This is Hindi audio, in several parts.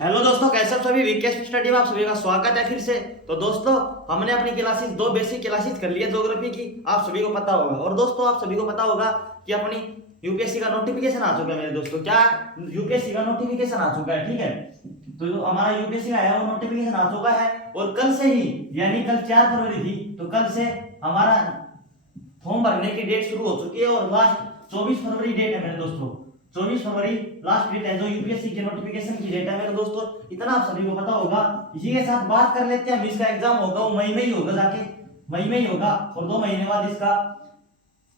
हेलो दोस्तों, कैसे हो सभी। वीकेएस स्टडी में आप सभी का स्वागत है फिर से। तो दोस्तों, हमने अपनी क्लासेस दो बेसिक क्लासेस कर ली है ज्योग्राफी की, आप सभी को पता होगा। और दोस्तों, आप सभी को पता होगा कि अपनी यूपीएससी का नोटिफिकेशन आ चुका है मेरे दोस्तों। क्या यूपीएससी का नोटिफिकेशन आ चुका है, ठीक है। तो जो हमारा यूपीएससी का है वो नोटिफिकेशन आ चुका है। और कल से ही, यानी कल 4 फरवरी थी, तो कल से हमारा फॉर्म भरने की डेट शुरू हो चुकी है। और लास्ट 24 फरवरी डेट है मेरे दोस्तों। 24 फरवरी लास्ट डेट है जो यूपीएससी के नोटिफिकेशन की डेट है मेरे दोस्तों। इतना आप सभी को पता होगा। इसी के साथ बात कर लेते हैं, इसका एग्जाम होगा वो मई में ही होगा, जाके मई में ही होगा। और 2 महीने बाद इसका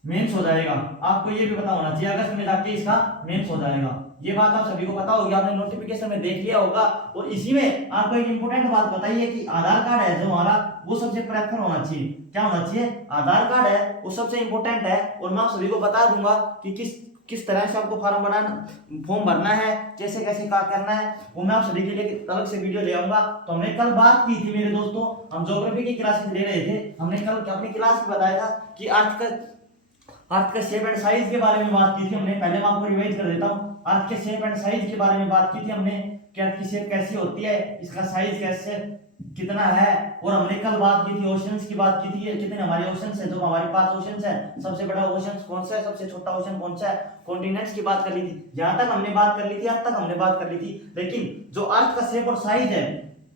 मेंस हो जाएगा। आपको ये भी पता होना चाहिए, अगस्त में जाके इसका मेंस हो जाएगा। ये बात आप सभी को पता होगी, आपने नोटिफिकेशन में देख लिया होगा। और इसी में आपको एक इंपॉर्टेंट बात बताइए कि आधार कार्ड है जो हमारा, वो सबसे प्रेफर होना चाहिए। क्या होना चाहिए? आधार कार्ड है वो सबसे इंपॉर्टेंट है। और मैं आप सभी को बता दूंगा कि किस तरह से आपको फॉर्म भरना है, कैसे कैसे क्या करना है, वो मैं आप सभी के लिए अलग से वीडियो ले आऊंगा। तो हमने कल बात की थी मेरे दोस्तों, हम ज्योग्राफी की क्लासेस ले रहे थे। हमने कल अपनी क्लास में बताया था कि अर्थ के शेप एंड साइज के बारे में बात की थी हमने। पहले मैं आपको रिवाइज कर देता हूँ। अर्थ के शेप एंड साइज के बारे में बात की थी हमने कि अर्थ की शेप कैसी होती है, इसका साइज कैसे कितना है। और हमने कल बात की थी ओशंस की बात की थी, कितने हमारे ओशंस है। जो हमारे 5 ओशंस है, सबसे बड़ा ओशन कौन सा है, सबसे छोटा ओशन कौन सा है, कॉन्टिनेंट्स की बात कर ली थी। जहां तक हमने बात कर ली थी, आज तक हमने बात कर ली थी। लेकिन जो अर्थ का शेप और साइज है,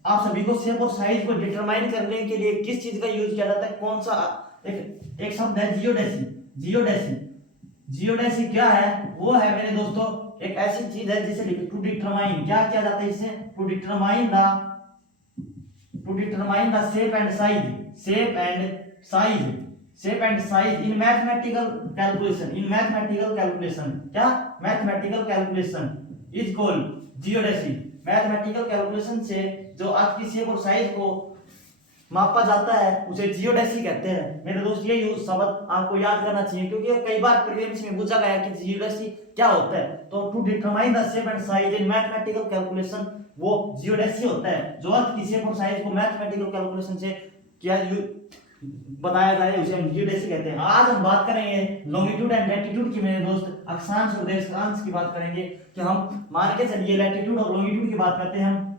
आप सभी को शेप और साइज को डिटरमाइन करने के लिए किस चीज का यूज किया जाता है, कौन सा एक शब्द है जियोडेसी। जियोडेसी क्या है? वो है मेरे दोस्तों एक ऐसी चीज है जिसे टू डिटरमाइन, क्या किया जाता है इससे, to determine the shape and size in mathematical calculation क्या mathematical calculation is called geodesy. Mathematical calculation से जो अर्थ की शेप और साइज को मापा जाता है उसे जियोडेसी कहते हैं मेरे दोस्त। ये शब्द आपको याद करना चाहिए, क्योंकि कई बार प्रीलिम्स में पूछा गया कि जियोडेसी क्या होता है। तो to determine the shape and size in mathematical calculation, वो जियोडेसी होता है। जो अर्थ की शेप और साइज को मैथमेटिकल कैलकुलेशन से क्या बताया जाए उसे हम जियोडेसी कहते हैं। आज हम बात करेंगे लॉन्गिट्यूड एंड लैटिट्यूड की मेरे दोस्त, अक्षांश और देशांश की बात करेंगे। कि हम मान के चलिए लैटिट्यूड और लॉन्गिट्यूड की बात करते हैं, हम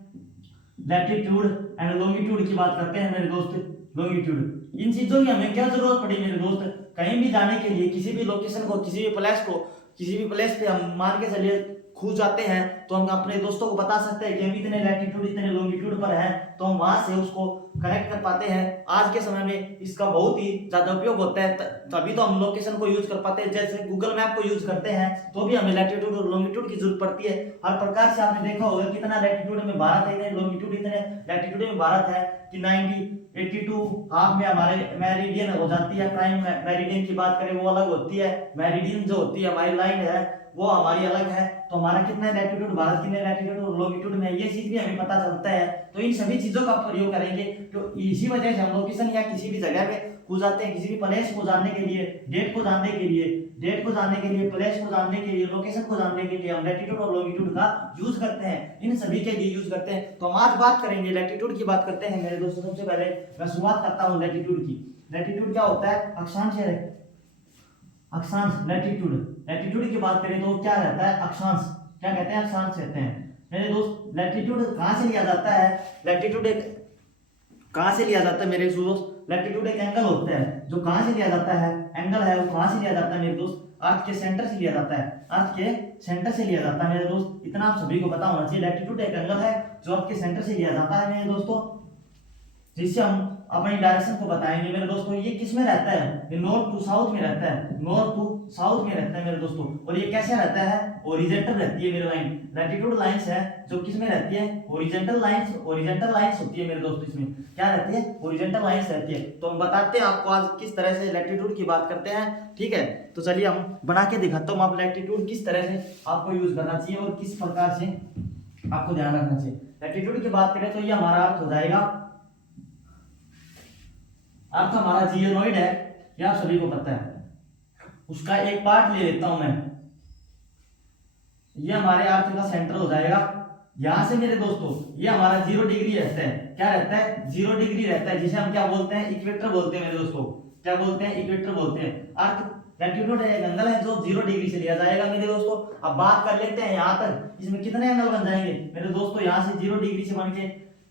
लैटिट्यूड एंड लॉन्गिट्यूड की बात करते हैं मेरे दोस्त। लॉन्गिट्यूड, इन चीजों की हमें क्या जरूरत पड़ी मेरे दोस्त, कहीं भी जाने के लिए, किसी भी लोकेशन को, किसी भी प्लेस पे हम मान के चलिए खो जाते हैं, तो हम अपने दोस्तों को बता सकते हैं कि हम इतने लैटिट्यूड इतने लॉन्गिट्यूड पर हैं, तो हम वहां से उसको कनेक्ट कर पाते हैं। आज के समय में इसका बहुत ही ज्यादा उपयोग होता है, तभी तो हम लोकेशन को यूज कर पाते हैं। जैसे गूगल मैप को यूज करते हैं तो भी हमें लैटिट्यूड और लॉन्गिट्यूड की जरूरत पड़ती है। हर प्रकार से आपने देखा होगा कितना लैटिट्यूड में भारत है, इतने लॉन्गिट्यूड इतने लैटिट्यूड में भारत है कि 90 82 हाफ में हमारे मेरिडियन हो जाती है। प्राइम मेरिडियन की बात करें वो अलग होती है, मेरिडियन जो होती है हमारी लाइन है वो हमारी अलग है। तो हमारा कितना लैटिट्यूड, भारत कितने लैटिट्यूड और लॉन्गिट्यूड में, ये चीज भी हमें पता चलता है। तो इन सभी चीजों का प्रयोग करेंगे। तो इसी वजह से हम लोकेशन या किसी भी जगह पे खो जाते हैं, किसी भी प्लेस को जानने के लिए, डेट को जानने के लिए, प्लेस को जानने के लिए, लोकेशन को जानने के लिए हम लैटिट्यूड और लॉन्गिट्यूड का यूज करते हैं। इन सभी के लिए यूज करते हैं। तो हम आज बात करेंगे लैटिट्यूड की बात करते हैं मेरे दोस्तों। सबसे पहले मैं शुरुआत करता हूँ लैटिट्यूड की। लैटिट्यूड क्या होता है? अक्षांश है, अक्षांश लैटिट्यूड की बात करें तो क्या रहता है? अक्षांश, क्या कहते हैं? अक्षांश कहते हैं मेरे दोस्त। लैटिट्यूड कहां से लिया जाता है? लैटिट्यूड एक कहां से लिया जाता है मेरे दोस्त? लैटिट्यूड एक एंगल होता है जो कहां से लिया जाता है, एंगल है वो कहां से लिया जाता है मेरे दोस्त? अर्थ के सेंटर से लिया जाता है, अर्थ के सेंटर से लिया जाता है मेरे दोस्त। इतना आप सभी को पता होना चाहिए। लैटिट्यूड एक एंगल है जो अर्थ के सेंटर से लिया जाता है मेरे दोस्तों, जिससे हम अपनी डायरेक्शन को बताएंगे मेरे दोस्तों। ये किस में रहता है? ये नॉर्थ टू साउथ में रहता है, नॉर्थ टू साउथ में रहता है मेरे दोस्तों। और ये कैसे रहता है? ओरिजेंटल रहती है मेरे लाइन। लैटिट्यूड लाइंस है जो किस में रहती है? ओरिजेंटल लाइंस होती है मेरे दोस्तों। इसमें क्या रहती है? ओरिजेंटल लाइंस रहती है। तो हम बताते हैं आपको आज किस तरह से लैटिट्यूड की बात करते हैं, ठीक है। तो चलिए हम बना के दिखाता हूँ आप लैटिट्यूड किस तरह से आपको यूज करना चाहिए और किस प्रकार से आपको ध्यान रखना चाहिए। लैटिट्यूड की बात करें तो ये हमारा अर्थ हो जाएगा, अर्थ हमारा जियोनॉइड है, यह आप सभी को पता है। उसका एक पार्ट ले लेता हूं मैं, ये हमारे अर्थ का सेंटर हो जाएगा। यहां से मेरे दोस्तों ये हमारा 0 डिग्री रहता है। क्या रहता है? 0 डिग्री रहता है, जिसे हम क्या बोलते हैं? इक्वेटर बोलते हैं मेरे दोस्तों। क्या बोलते हैं? इक्वेटर बोलते हैं। अर्थ लैटिट्यूड एक एंगल है जो 0 डिग्री से लिया जाएगा मेरे दोस्तों। अब बात कर लेते हैं यहाँ तक इसमें कितने एंगल बन जाएंगे मेरे दोस्तों। यहाँ से 0 डिग्री से बन के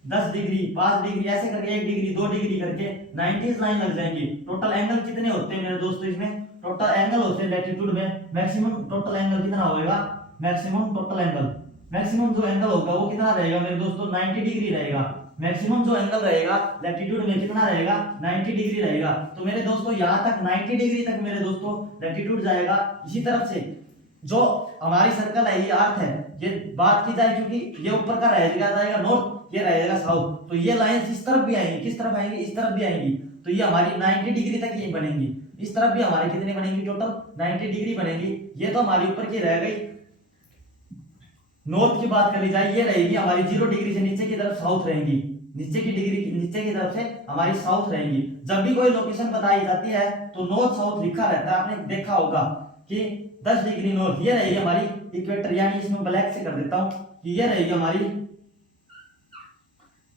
10 डिग्री 5 डिग्री ऐसे करके 1 डिग्री 2 डिग्री करके 90 लाइन लग जाएंगी। टोटल एंगल कितने होते हैं मेरे दोस्तों इसमें? टोटल एंगल होते हैं लैटिट्यूड में मैक्सिमम टोटल एंगल कितना होगा? मैक्सिमम टोटल एंगल, मैक्सिमम जो एंगल होगा वो कितना रहेगा मेरे दोस्तों? 90 डिग्री रहेगा। मैक्सिमम जो एंगल रहेगा लैटिट्यूड में कितना रहेगा? 90 डिग्री रहेगा। तो मेरे दोस्तों यहाँ तक 90 डिग्री तक मेरे दोस्तों लैटिट्यूड जाएगा। इसी तरफ से जो हमारी सर्कल है ये अर्थ है, ये बात की जाए क्योंकि ये ऊपर का रहेगा जाएगा नॉर्थ, ये रहेगा साउथ, तो ये लाइंस इस तरफ भी आएंगी, किस तरफ आएंगी? इस तरफ भी आएंगी। तो ये हमारी 90 डिग्री तक ये बनेंगी। इस तरफ भी हमारी कितनी बनेंगी? टोटल 90 डिग्री बनेगी। ये तो हमारी ऊपर की रह गई। नॉर्थ की बात कर ली जाए ये रहेगी हमारी 0 डिग्री से नीचे की तरफ साउथ रहेंगी। नीचे की डिग्री नीचे की तरफ से हमारी साउथ रहेंगी। जब भी कोई लोकेशन बताई जाती है तो नॉर्थ साउथ लिखा रहता है, आपने देखा होगा कि 10 डिग्री नॉर्थ ये रहेगी हमारी इक्वेटर, यानी इसमें ब्लैक से कर देता हूं कि ये रहेगी हमारी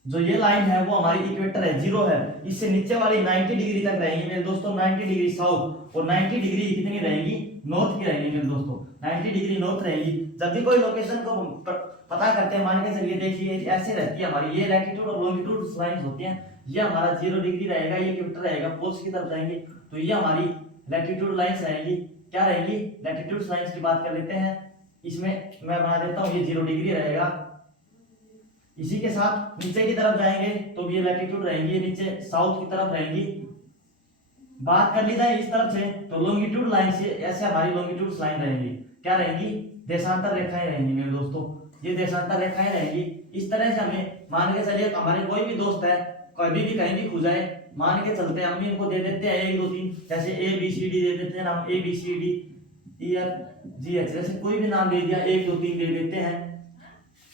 जो ये लाइन है वो हमारी इक्वेटर है, 0 है। इससे नीचे वाली 90 डिग्री तक रहेंगी मेरे दोस्तों, 90 डिग्री साउथ, और 90 डिग्री कितनी रहेंगी? नॉर्थ की रहेंगी मेरे दोस्तों, 90 डिग्री नॉर्थ रहेगी। जब भी कोई लोकेशन को पता करते हैं, मान के चलिए देखिए ऐसे रहती है हमारी, ये लैटिट्यूड और लॉन्गिट्यूड लाइंस होती हैं। ये हमारा 0 डिग्री रहेगा, ये इक्वेटर रहेगा, पोल्स की तरफ जाएंगे, तो ये हमारी लैटिट्यूड लाइंस रहेगी। क्या रहेगी? लैटिट्यूड लाइंस की बात कर लेते हैं। इसमें मैं बना देता हूँ, ये 0 डिग्री रहेगा। इसी के साथ नीचे की तरफ जाएंगे तो भी ये लैटिट्यूड रहेंगी, ये नीचे साउथ की तरफ रहेंगी। बात कर ली जाए इस तरफ से तो लॉन्गिट्यूड लाइन से ऐसे हमारी लॉन्गिट्यूड लाइन रहेंगी। क्या रहेंगी? देशांतर रेखाएं रहेंगी मेरे दोस्तों, ये देशांतर रेखाएं रहेंगी। इस तरह से हमें मान के चलिए हमारे कोई भी दोस्त है कभी भी कहीं भी खो जाए, मान के चलते हैं हम भी इनको दे देते हैं 1 2 3, जैसे ABCD दे देते हैं नाम, ABCD EFGH, जैसे कोई भी नाम दे दिया, 1 2 3 दे देते हैं।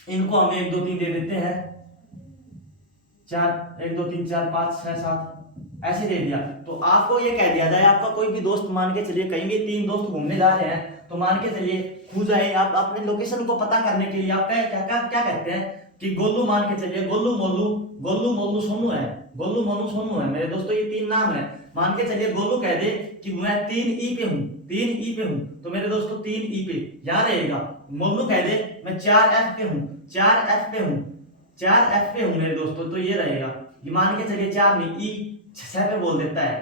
इनको हम 1 2 3 दे देते हैं 4, 1 2 3 4 5 6 7 ऐसे दे दिया। तो आपको ये कह दिया जाए आपका कोई भी दोस्त मान के चलिए कहीं भी 3 दोस्त घूमने जा रहे हैं, तो मान के चलिए खो जाए, आप अपने लोकेशन को पता करने के लिए आप क्या कहते हैं कि गोलू, मान के चलिए गोलू मोलू सोनू है, गोलू मोलू सोनू है मेरे दोस्तों, ये 3 नाम है। मान के चलिए गोलू कह दे कि मैं 3E पे हूँ, 3E पे हूँ, तो मेरे दोस्तों 3E पे यहाँ रहेगा। मोलू कह दे मैं 4F पे हूँ, 4F पे हूँ, 4F पे हूँ मेरे दोस्तों, तो ये रहेगा। ये मान के चलिए 4 में E 6 पे बोल देता है,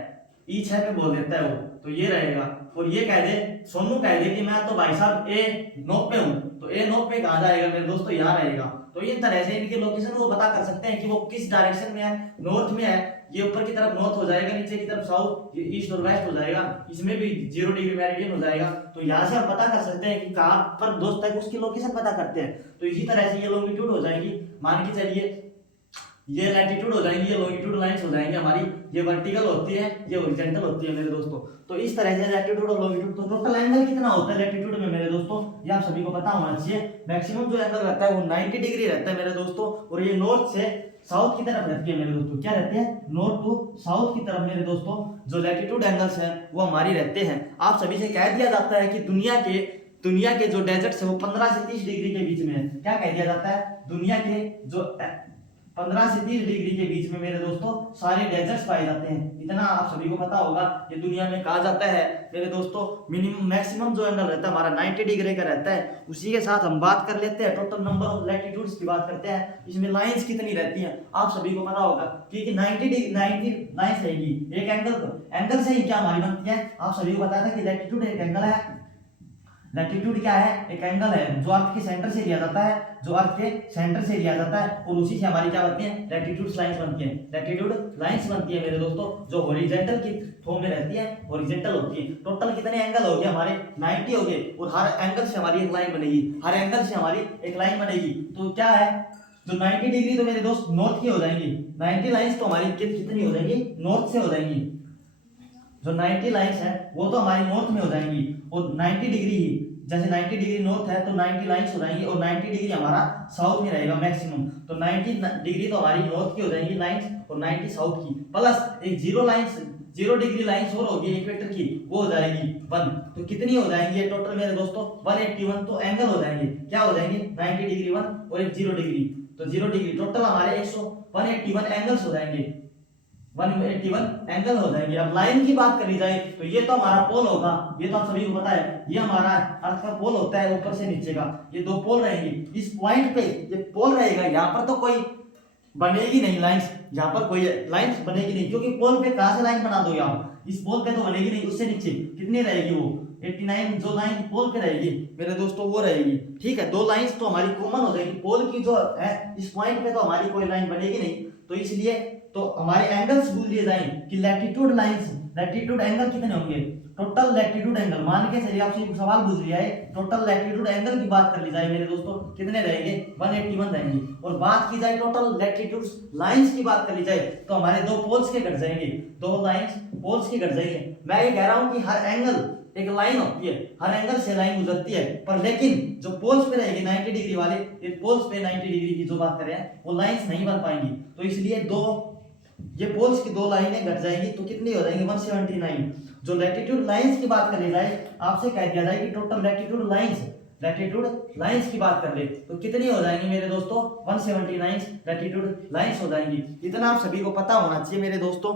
E 6 पे बोल देता है वो, तो ये रहेगा। और ये कह दे सोनू कह दे कि मैं तो भाई साहब A9 पे हूँ, तो A9 पे कहाँ जाएगा मेरे दोस्तों? यहाँ रहेगा। तो इस तरह से इनके लोकेशन को पता कर सकते हैं कि वो किस डायरेक्शन में है। नॉर्थ में है, ये ऊपर की तरफ नॉर्थ हो जाएगा, नीचे की तरफ साउथ, ये ईस्ट और वेस्ट हो जाएगा। इसमें भी 0 डिग्री मेरिडियन हो जाएगा। तो यहाँ से हम पता कर सकते हैं कि कहाँ पर दोस्त है, उसकी लोकेशन पता करते हैं। तो इसी तरह से ये लॉन्गिट्यूड हो जाएगी, मान के चलिए ये लैटिट्यूड हो जाएंगी, ये लॉन्गिट्यूड लाइंस हो जाएंगी हमारी, ये वर्टिकल होती है, ये हॉरिजॉन्टल होती है मेरे दोस्तों। तो इस तरह से लैटिट्यूड और लॉन्गिट्यूड, तो टोटल एंगल कितना होता है लैटिट्यूड में मेरे दोस्तों, ये आप सभी को पता होना चाहिए। मैक्सिमम जो एंगल रहता है वो 90 डिग्री रहता है मेरे दोस्तों, और ये नॉर्थ से साउथ की तरफ रहती है मेरे दोस्तों। क्या रहती है? नॉर्थ टू साउथ की तरफ मेरे दोस्तों जो लैटिट्यूड एंगल्स हैं वो हमारी रहते हैं। आप सभी से कह दिया जाता है कि दुनिया के जो डेजर्ट्स है वो 15 से 30 डिग्री के बीच में है। क्या कह दिया जाता है? दुनिया के जो 15 से 30 डिग्री के बीच में मेरे दोस्तों सारे डेजर्ट्स पाए जाते हैं। इतना आप सभी को पता होगा। ये दुनिया में कहा जाता है मेरे दोस्तों मिनिमम मैक्सिमम जो एंगल रहता है हमारा 90 डिग्री का रहता है। उसी के साथ हम बात कर लेते हैं टोटल नंबर ऑफ लैटिट्यूड्स की बात करते हैं। इसमें लाइंस कितनी रहती हैं आप सभी को पता होगा, क्योंकि 90 लाइंस रहेगी एक एंगल से ही क्या हमारी बनती है। आप सभी को पता था कि लैटिट्यूड एक एंगल है, लैटिट्यूड क्या है? एक एंगल है जो अर्थ के सेंटर से लिया जाता है, जो अर्थ के सेंटर से लिया जाता है, और उसी से हमारी क्या बनती है? लैटिट्यूड लाइंस बनती है। लैटिट्यूड लाइंस बनती है मेरे दोस्तों जो हॉरिजॉन्टल की फॉर्म में रहती है, हॉरिजॉन्टल होती है। टोटल कितने एंगल हो गए हमारे? 90 हो गए, और हर एंगल से हमारी एक लाइन बनेगी, हर एंगल से हमारी एक लाइन बनेगी। तो क्या है जो 90 डिग्री तो मेरे दोस्त नॉर्थ की हो जाएंगी, 90 लाइंस तो हमारी कितनी हो जाएंगी? नॉर्थ से हो जाएंगी। जो 90 लाइंस है वो तो हमारी नॉर्थ में हो जाएंगी, और 90 डिग्री ही जैसे 90 डिग्री नॉर्थ है तो 90 लाइंस हो जाएंगी, और 90 डिग्री हमारा साउथ में रहेगा मैक्सिमम। तो 90 डिग्री तो हमारी नॉर्थ की हो जाएंगी लाइंस, और 90 साउथ की, प्लस एक 0 डिग्री लाइंस और होगी इक्वेटर की, वो हो जाएगी 1। तो कितनी हो जाएंगी टोटल मेरे दोस्तों? 181 तो एंगल हो जाएंगे। क्या हो जाएंगे? 90 डिग्री 1 और एक 0 डिग्री, तो 0 डिग्री टोटल हमारे 181 एंगल्स हो जाएंगे। 181 एंगल हो जाएंगे। अब लाइन की बात करी जाए तो ये तो हमारा पोल होगा, ये तो आप सभी को पता है, ये हमारा अर्थ का पोल होता है ऊपर से नीचे का, ये दो पोल रहेंगे। इस पॉइंट पे ये पोल रहेगा, यहाँ पर तो कोई बनेगी नहीं लाइंस, यहाँ पर कोई लाइंस बनेगी नहीं, क्योंकि पोल पे कहां से लाइन बना दोगे आप, इस पोल पे तो बनेगी नहीं। उससे नीचे कितनी रहेगी वो 89, जो लाइन पोल पे रहेगी मेरे दोस्तों वो रहेगी। ठीक है, दो लाइंस तो हमारी कॉमन हो जाएगी, पोल की जो है इस पॉइंट पे तो हमारी कोई लाइन बनेगी नहीं, तो इसलिए तो हमारे एंगल्स भूल लिए जाए कि लैटिट्यूड लाइंस, लैटिट्यूड एंगल कितने होंगे, टोटल लैटिट्यूड एंगल मान के चलिए, आपसे एक सवाल पूछ लिया है, टोटल लैटिट्यूड एंगल की बात कर ली जाए मेरे दोस्तों, कितने रहेंगे 181 रहेंगे। और बात की जाए टोटल लैटिट्यूड लाइंस की बात कर ली जाए तो हमारे दो पोल्स के घट जाएंगे, दो लाइंस पोल्स के घट जाएंगे। मैं ये कह रहा हूं कि हर एंगल एक लाइन होती है, हर एंगल से लाइन गुजरती है, पर लेकिन जो पोल्स पे रहेगी 90 डिग्री वाले, ये पोल्स पे 90 डिग्री की जो बात कर रहे हैं वो लाइंस नहीं बन पाएंगी, तो इसलिए दो ये पोल्स की दो लाइनें घट जाएंगी, तो कितनी हो जाएंगी 179। जो लैटिट्यूड लाइंस की बात कर ली जाए, आपसे कह दिया जाए कि टोटल लैटिट्यूड लाइंस की बात कर ले तो कितनी हो जाएंगी मेरे दोस्तों 179 लैटिट्यूड लाइंस हो जाएंगी। इतना आप सभी को पता होना चाहिए मेरे दोस्तों।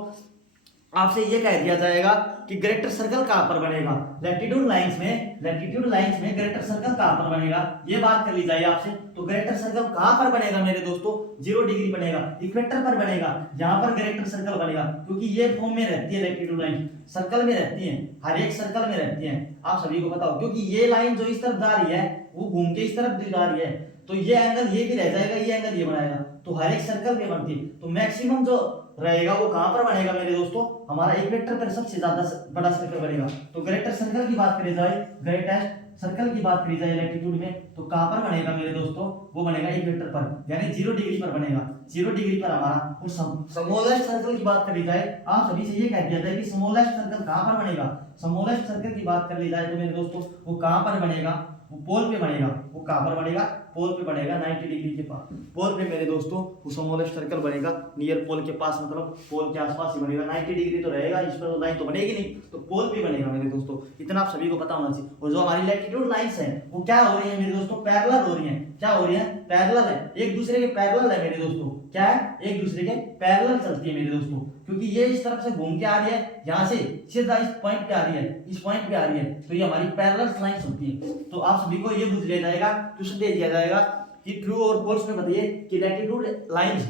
आपसे ये कह दिया जाएगा कि ग्रेटर सर्कल कहां पर बनेगा, लैटिट्यूड लाइंस में ग्रेटर सर्कल कहां पर बनेगा, ये बात कर ली जाए आपसे, तो ग्रेटर सर्कल कहां पर बनेगा मेरे दोस्तों 0 डिग्री बनेगा, इक्वेटर पर बनेगा, यहां पर ग्रेटर सर्कल बनेगा, क्योंकि ये फॉर्म में रहती है लैटिट्यूड लाइन, सर्कल में रहती है, हर एक सर्कल में रहती है, आप सभी को पता हो, क्योंकि ये लाइन जो इस तरफ जा रही है वो घूम के इस तरफ जा रही है, तो ये एंगल ये भी रह जाएगा, ये एंगल ये बनाएगा, तो हर एक सर्कल में बनती है, तो मैक्सिमम जो रहेगा वो कहां पर बनेगा मेरे दोस्तों, हमारा इक्वेटर पर सबसे ज्यादा बड़ा सर्कल बनेगा। तो ग्रेटर सर्कल की बात करी जाए, ग्रेटेस्ट सर्कल की बात करी जाए लैटिट्यूड में, तो कहां पर बनेगा मेरे दोस्तों, वो बनेगा इक्वेटर पर, यानी 0 डिग्री पर बनेगा, 0 डिग्री पर हमारा। और स्मॉलेस्ट सर्कल की बात करी जाए, आप सभी से ये कह दिया जाए कि स्मॉलेस्ट सर्कल कहां पर बनेगा, स्मॉलेस्ट सर्कल की बात कर ली जाए तो मेरे दोस्तों वो कहां पर बनेगा, वो पोल पे बनेगा, वो कहां पर बनेगा, पोल पे बनेगा 90 डिग्री के पास, पोल पे मेरे दोस्तों वो स्मॉलेस्ट सर्कल बनेगा, नियर पोल के पास, मतलब पोल के आसपास ही बनेगा, 90 डिग्री तो रहेगा, इस पर लाइन तो बनेगी नहीं, तो पोल पे बनेगा मेरे दोस्तों, इतना आप सभी को पता होना चाहिए। और जो हमारी लैटिट्यूड लाइंस है वो क्या हो रही है मेरे दोस्तों, पैरेलल हो रही है, क्या हो रही है, पैरेलल है, एक दूसरे के पैरेलल है मेरे दोस्तों, क्या है, एक दूसरे के पैरेलल चलती है मेरे दोस्तों, क्योंकि ये इस तरफ से घूम के आ रही है, यहाँ से सीधा इस पॉइंट पे आ रही है, इस पॉइंट पे आ रही है, तो ये हमारी पैरेलल लाइंस होती है। तो आप सभी को ये पूछ लिया जाएगा, क्वेश्चन दे दिया जाएगा कि ट्रू और फॉल्स में बताइए कि latitude lines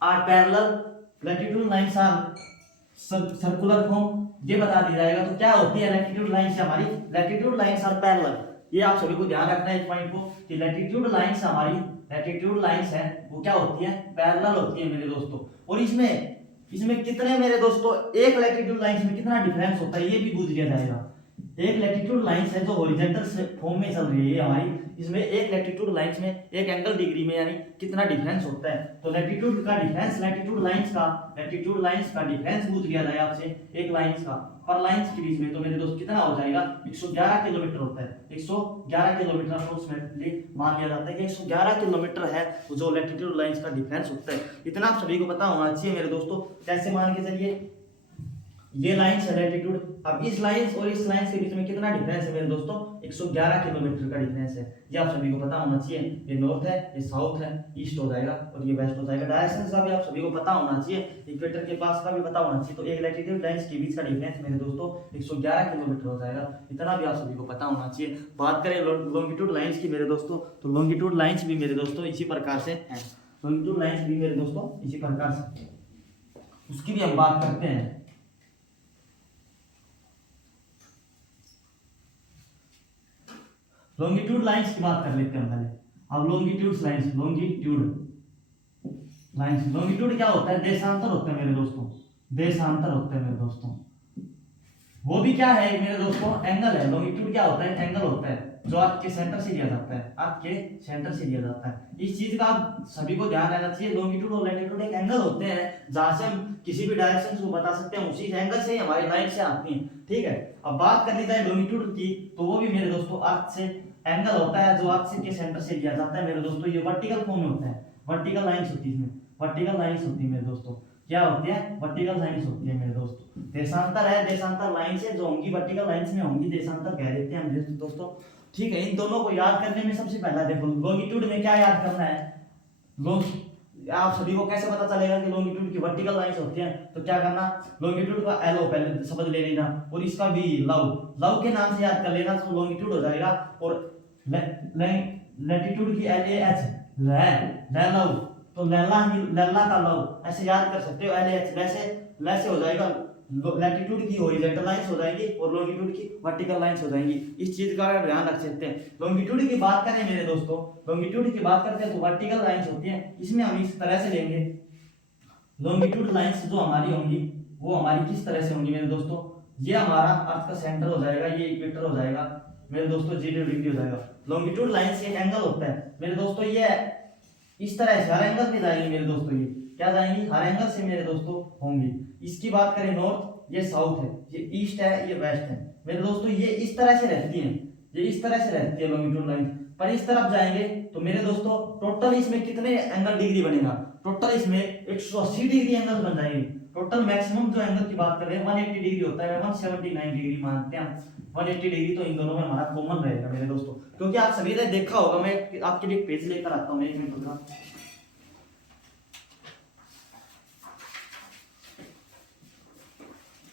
are parallel, latitude lines are circular form, ये बता दिया जाएगा। तो क्या होती है लैटिट्यूड लाइंस, हमारी लैटिट्यूड लाइंस आर पैरेलल, ये आप सभी को ध्यान रखना है इस पॉइंट को कि लैटिट्यूड लाइंस हमारी लैटिट्यूड लाइंस है वो क्या होती है, पैरेलल होती है मेरे दोस्तों। और इसमें कितने मेरे दोस्तों, एक लैटिट्यूड लाइंस में कितना डिफरेंस होता है ये भी पूछ लिया जाएगा। एक लैटिट्यूड लाइंस है जो हॉरिजॉन्टल फॉर्म में चल रही है हमारी, इसमें एक लैटिट्यूड लाइंस में एक एंगल डिग्री में यानी कितना डिफरेंस होता है, तो लैटिट्यूड का डिफरेंस, लैटिट्यूड लाइंस का डिफरेंस पूछ लिया जाए आपसे एक लाइंस का, पर लाइंस के बीच में, तो मेरे दोस्त कितना हो जाएगा 111 किलोमीटर होता है, 111 किलोमीटर अप्रोक्सीमेटली मान लिया जाता है कि 111 किलोमीटर है जो लैटिट्यूड लाइंस का डिफरेंस होता है। इतना आप सभी को पता होना चाहिए मेरे दोस्तों। कैसे मान के चलिए, ये लाइन है लैटिट्यूड, अब इस लाइन और इस लाइन के बीच में कितना डिफरेंस है मेरे दोस्तों, 111 किलोमीटर का डिफरेंस है, ये आप सभी को पता होना चाहिए। ये नॉर्थ है, ये साउथ है, ईस्ट हो जाएगा और ये वेस्ट हो जाएगा। डायरेक्शन का भी आप सभी को पता होना चाहिए, इक्वेटर के पास का भी पता होना चाहिए। तो एक लैटिट्यूड लाइंस के बीच का डिफरेंस मेरे दोस्तों 111 किलोमीटर हो जाएगा, इतना भी आप सभी को पता होना चाहिए। बात करें लॉन्गिट्यूड लाइंस की मेरे दोस्तों, तो लॉन्गिट्यूड लाइंस भी मेरे दोस्तों इसी प्रकार से है, लॉन्गिट्यूड लाइंस भी मेरे दोस्तों इसी प्रकार से, उसकी भी हम बात करते हैं। लॉन्गिट्यूड लाइंस की बात कर लेते हैं पहले। अब लॉन्गिट्यूड लाइंस, लॉन्गिट्यूड क्या होता है, देशांतर होता है मेरे दोस्तों, देशांतर होता है मेरे दोस्तों। वो भी क्या है मेरे दोस्तों, एंगल है। लॉन्गिट्यूड क्या होता है, एंगल होता है जो आपके सेंटर से लिया जाता है, आपके सेंटर से लिया जाता है। इस चीज का आप सभी को ध्यान रहना चाहिए। लॉन्गिट्यूड और लैटिट्यूड एक एंगल होते हैं जहां से हम किसी भी डायरेक्शन को बता सकते हैं, उसी एंगल से ही हमारी लाइन से आती हैं, ठीक है। अब बात कर ली जाए लॉन्गिट्यूड की, तो वो भी मेरे दोस्तों अर्थ से एंगल होता है जो अर्थ के सेंटर से लिया जाता है मेरे दोस्तों। ये वर्टिकल फॉर्म में होता है, वर्टिकल लाइंस होती है इसमें, वर्टिकल लाइंस होती है मेरे दोस्तों। क्या होती है, वर्टिकल लाइंस होती है मेरे दोस्तों। देशांतर है, देशांतर लाइन से जो होंगी वर्टिकल लाइंस में होंगी, देशांतर कह देते हैं हम दोस्तों, ठीक है। इन दोनों को याद करने में सबसे पहला देखो लॉन्गिट्यूड में क्या याद करना है, आप सभी को कैसे पता चलेगा कि लॉन्गिट्यूड की वर्टिकल लाइंस होती हैं? तो क्या करना, लॉन्गिट्यूड का एलो पहले शब्द ले लेना और इसका भी लव, लव के नाम से याद कर लेना तो लॉन्गिट्यूड हो जाएगा। और लैटिट्यूड की LAH, लव, तो लैला का लव ऐसे याद कर सकते हो, LAH, वैसे हो जाएगा। लैटिट्यूड की हॉरिजॉन्टल लाइंस हो जाएगी और लॉन्गिट्यूड की वर्टिकल लाइंस हो जाएंगी। इस चीज का ध्यान रख सकते हैं। लॉन्गिट्यूड की बात करें मेरे दोस्तों, लॉन्गिट्यूड की बात करते हैं तो वर्टिकल लाइंस होती हैं, इसमें हम इस तरह से लेंगे। लॉन्गिट्यूड लाइंस जो हमारी होंगी वो हमारी किस तरह से होंगी मेरे दोस्तों, ये हमारा अर्थ का सेंटर हो जाएगा, ये इक्वेटर हो जाएगा मेरे दोस्तों, 0 डिग्री हो जाएगा। लॉन्गिट्यूड लाइन से एक एंगल होता है मेरे दोस्तों, ये इस तरह से हर एंगल पे जाएंगे मेरे दोस्तों, ये क्या जाएंगी, हर एंगल से मेरे दोस्तों होंगी। इसकी बात करें नॉर्थ, ये साउथ है, ये ईस्ट है, ये वेस्ट है मेरे दोस्तों, ये इस तरह से रहती है, ये इस तरह से रहती है लॉन्गिट्यूड लाइन। पर इस तरफ जाएंगे तो मेरे दोस्तों टोटल इसमें कितने एंगल डिग्री बनेगा, टोटल इसमें 180 डिग्री एंगल बन जाएंगे। टोटल मैक्सिमम जो एंगल की बात कर रहे हैं 180 डिग्री होता है, 179 डिग्री मानते हैं 180 डिग्री तो इन दोनों में हमारा कॉमन रहेगा मेरे दोस्तों, क्योंकि आप सभी ने देखा होगा, मैं आपके लिए पेज लेकर आता हूं, 1 मिनट रुकना।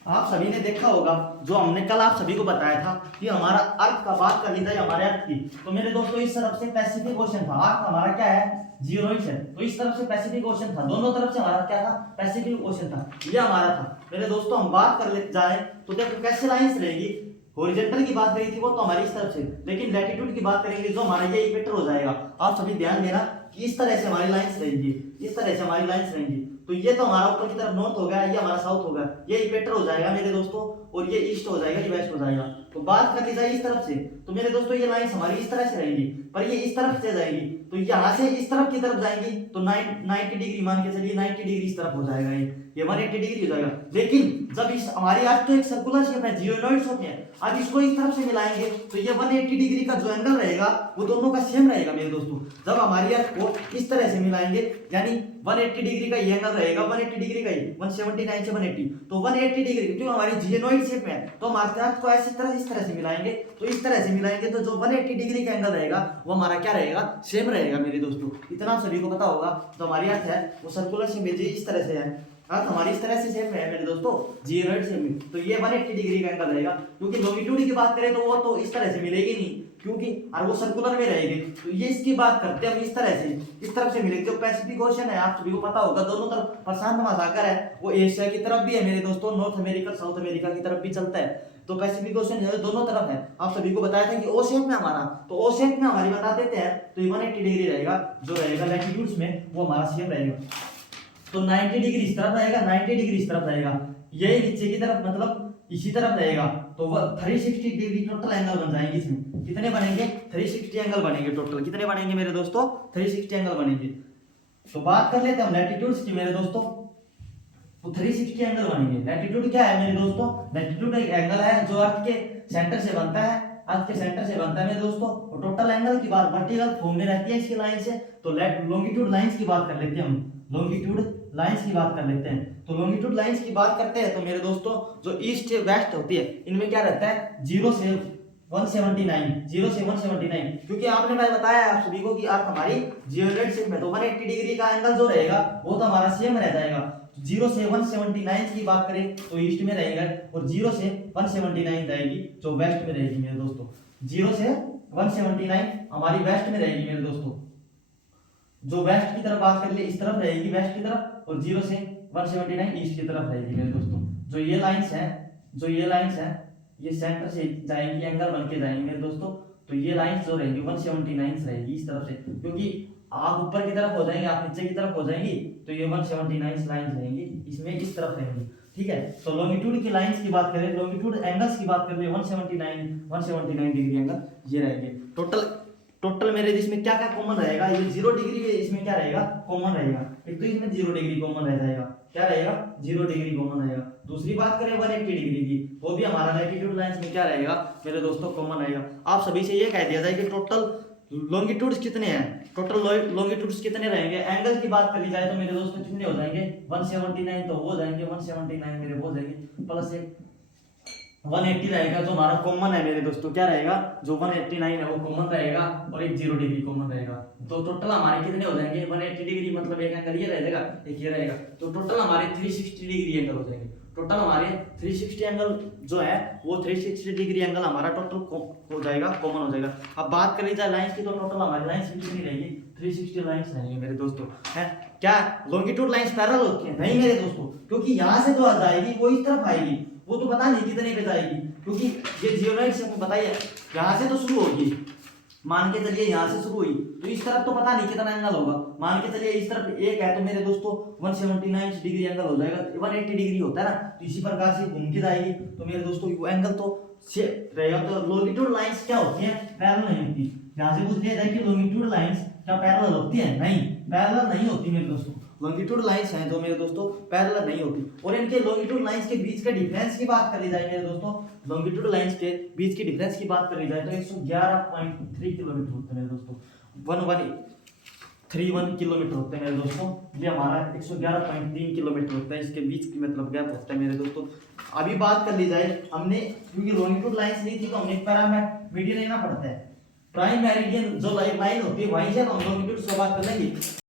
आप सभी ने देखा होगा जो हमने कल आप सभी को बताया था कि हमारा अर्थ का बात कर ली जाए हमारे अर्थ की, तो मेरे दोस्तों इस तरफ से पैसिफिक ओशन था, अर्थ हमारा क्या है, जीरोइड है, तो इस तरफ से पैसिफिक ओशन था, दोनों तरफ से हमारा क्या था, पैसिफिक ओशन था, ये हमारा था मेरे दोस्तों। हम बात कर ले जाए तो देखो कैसे लाइंस रहेगी, हॉरिजॉन्टल की बात करी थी वो तो हमारी इस तरफ से, लेकिन लैटिट्यूड की बात करेंगे जो हमारा ये इक्वेटर हो जाएगा। आप सभी ध्यान देना कि इस तरह से हमारी लाइंस रहेंगी, इस तरह से हमारी लाइंस रहेंगी, तो ये तो हमारा ऊपर की तरफ नॉर्थ हो गया, ये हमारा साउथ हो गया, ये इक्वेटर हो जाएगा मेरे दोस्तों, और ये ईस्ट हो जाएगा, ये वेस्ट हो जाएगा। तो बात कर ली जाए इस तरफ से तो मेरे दोस्तों ये लाइंस हमारी इस तरह से रहेंगी, पर ये इस तरफ से जाएगी, तो यहाँ से इस तरफ की तरफ जाएंगी तो 90 डिग्री मान के चलिए, 90 डिग्री इस तरफ हो जाएगा, ये 180 डिग्री हो जाएगा। लेकिन जब इस हमारी आज तो एक सर्कुलर शेप है, जियोनॉइड्स होते हैं, आज इसको इस तरफ से मिलाएंगे तो ये 180 डिग्री का जो एंगल रहेगा वो दोनों का सेम रहेगा मेरे दोस्तों। जब हमारी अर्थ को इस तरह से मिलाएंगे यानी 180 डिग्री का ये एंगल रहेगा, 180 डिग्री का ही 179 से 180, तो 180 डिग्री क्योंकि हमारी जियोनॉइड शेप में है तो हम अर्थ को ऐसी तरह इस तरह से मिलाएंगे, तो इस तरह से मिलाएंगे तो जो 180 डिग्री का एंगल रहेगा वो हमारा क्या रहेगा, सेम रहेगा मेरे दोस्तों। इतना सभी को पता होगा जो हमारी अर्थ है वो सर्कुलर शेप में इस तरह से है, अर्थ हमारी इस तरह से शेप है मेरे दोस्तों, जियोनॉइड शेप में, तो ये 180 डिग्री का एंगल रहेगा। क्योंकि लॉन्गिट्यूड की बात करें तो वो तो इस तरह से मिलेगी नहीं क्योंकि और वो सर्कुलर में रहेगी, तो ये इसकी बात करते हैं हम इस तरह से, इस तरफ से मिलेगी। जो पैसिफिक ओशन है आप सभी को पता होगा दोनों तरफ प्रशांत महासागर है, वो एशिया की तरफ भी है मेरे दोस्तों, नॉर्थ अमेरिका साउथ अमेरिका की तरफ भी चलता है, तो पैसिफिक ओशन जो है दोनों तरफ है। आप सभी को बताया था कि ओ शेप में हमारा, तो ओ शेप में हमारी बता देते हैं तो ये 180 डिग्री रहेगा, जो रहेगा लैटिट्यूड्स में वो हमारा सेम रहेगा। तो 90 डिग्री इस तरफ रहेगा, 90 डिग्री इस तरफ रहेगा, ये नीचे की तरफ मतलब इसी तरफ रहेगा, तो वह 360 डिग्री टोटल एंगल बन जाएंगे। इसमें कितने बनेंगे, 360 एंगल बनेंगे, टोटल कितने बनेंगे मेरे दोस्तों, 360 एंगल बनेंगे। तो बात कर लेते हैं हम लैटिट्यूड्स की मेरे दोस्तों, तो 360 एंगल बनेंगे। लैटिट्यूड क्या है मेरे दोस्तों, लैटिट्यूड एक एंगल है जो अर्थ के सेंटर से बनता है, अर्थ के सेंटर से बनता है मेरे दोस्तों, और टोटल एंगल की बात वर्टिकल फॉर्म में रहती है इसकी लाइन से। तो लॉन्गिट्यूड लाइंस की बात कर लेते हैं हम, लॉन्गिट्यूड लाइंस की बात कर लेते हैं। तो लॉन्गिट्यूड लाइंस की बात करते हैं तो मेरे दोस्तों जो ईस्ट से वेस्ट होती है इनमें क्या रहता है, 0 से 179, क्योंकि आपने मैं बताया आप सभी को कि अर्थ हमारी जियोइड शेप में, तो 180 डिग्री का एंगल जो रहेगा वो तो हमारा सेम रह जाएगा। 0 से 179 की बात करें तो ईस्ट में रहेगा, और 0 से 179 रहेगी जो वेस्ट में रहेगी मेरे दोस्तों, 0 से 179 हमारी वेस्ट में रहेगी मेरे दोस्तों। जो वेस्ट की तरफ बात कर ले इस तरफ रहेगी वेस्ट की तरफ, और 0 से 179 ईस्ट की तरफ रहेगी मेरे दोस्तों। जो ये लाइंस है ये सेंटर से जाएंगी, एंगल बन के जाएंगी मेरे दोस्तों, तो ये लाइंस जो रहेंगी 179 रहेगी इस तरफ से, क्योंकि आप ऊपर की तरफ हो जाएंगे आप नीचे की तरफ हो जाएंगी, तो ये 179 लाइंस रहेंगी इसमें इस तरफ रहेंगी, ठीक है। तो लॉन्गिट्यूड की लाइंस की बात करें, लॉन्गिट्यूड एंगल्स की बात करें, 179 डिग्री एंगल ये रहेंगे। टोटल मेरे इसमें क्या क्या कॉमन रहेगा, ये 0 डिग्री में इसमें क्या रहेगा, कॉमन रहेगा। एक तो इसमें 0 डिग्री कॉमन रह जाएगा, क्या रहेगा, 0 डिग्री कॉमन रहेगा। दूसरी बात करें 180 डिग्री की, वो भी हमारा लैटिट्यूड लाइंस में क्या रहेगा मेरे दोस्तों, कॉमन रहेगा। आप सभी से ये कह दिया जाए कि टोटल लॉन्गिट्यूड्स कितने हैं, टोटल लॉन्गिट्यूड्स कितने रहेंगे। एंगल की बात कर ली जाए तो मेरे दोस्तों कितने हो जाएंगे, 179 तो हो जाएंगे, 179 मेरे हो जाएंगे, प्लस एक 180 रहेगा जो हमारा कॉमन है मेरे दोस्तों, क्या रहेगा, जो 189 है वो कॉमन रहेगा और एक 0 डिग्री कॉमन रहेगा। तो टोटल हमारे कितने हो जाएंगे, 180 डिग्री मतलब एक एंगल ये रहेगा, एक ये रहेगा, तो टोटल हमारे 360 डिग्री एंगल हो जाएंगे। टोटल हमारे 360 एंगल जो है वो 360 डिग्री एंगल हमारा टोटल हो जाएगा, कॉमन हो जाएगा। अब बात करी जाए लाइंस की, तो टोटल हमारी लाइंस कितनी रहेगी, 360 लाइंस रहेंगी मेरे दोस्तों। है क्या लॉन्गिट्यूड लाइंस पैरेलल होती है, नहीं मेरे दोस्तों, क्योंकि यहाँ से जो आ जाएगी वो इस तरफ आएगी, वो तो पता नहीं कितने पे जाएगी, क्योंकि ये जियोलाइट से आपको बताइए यहाँ से तो शुरू होगी, मान के चलिए यहाँ से शुरू हुई तो इस तरफ तो पता नहीं कितना एंगल होगा, मान के चलिए इस तरफ एक है तो मेरे दोस्तों 179 डिग्री एंगल हो जाएगा, 180 डिग्री होता है ना, तो इसी प्रकार से घूम के जाएगी, तो मेरे दोस्तों वो एंगल तो रहेगा। तो लॉन्गिट्यूड लाइंस क्या होती है, पैरेलल नहीं होती। यहाँ से पूछ लिया जाए कि लॉन्गिट्यूड लाइंस क्या पैरेलल होती है, नहीं पैरेलल नहीं होती मेरे दोस्तों। लॉन्गिट्यूड लाइंस हैं जो मेरे दोस्तों पैरेलल नहीं होती। और इनके लॉन्गिट्यूड लाइंस के बीच के डिफरेंस की बात कर ली जाए मेरे दोस्तों, लॉन्गिट्यूड लाइंस के बीच की डिफरेंस की बात कर ली जाए तो 111.3 किलोमीटर होते हैं मेरे दोस्तों, 1131 किलोमीटर होते हैं मेरे दोस्तों। ये हमारा 111.3 किलोमीटर होता है, इसके बीच की मतलब गैप होता है मेरे दोस्तों। अभी बात कर ली जाए हमने, क्योंकि लॉन्गिट्यूड लाइंस नहीं थी तो हमने पैरामीटर लेना पड़ता है, प्राइम मेरिडियन जो लाइन होती है वहीं से हम लॉन्गिट्यूड से बात कर लेंगे।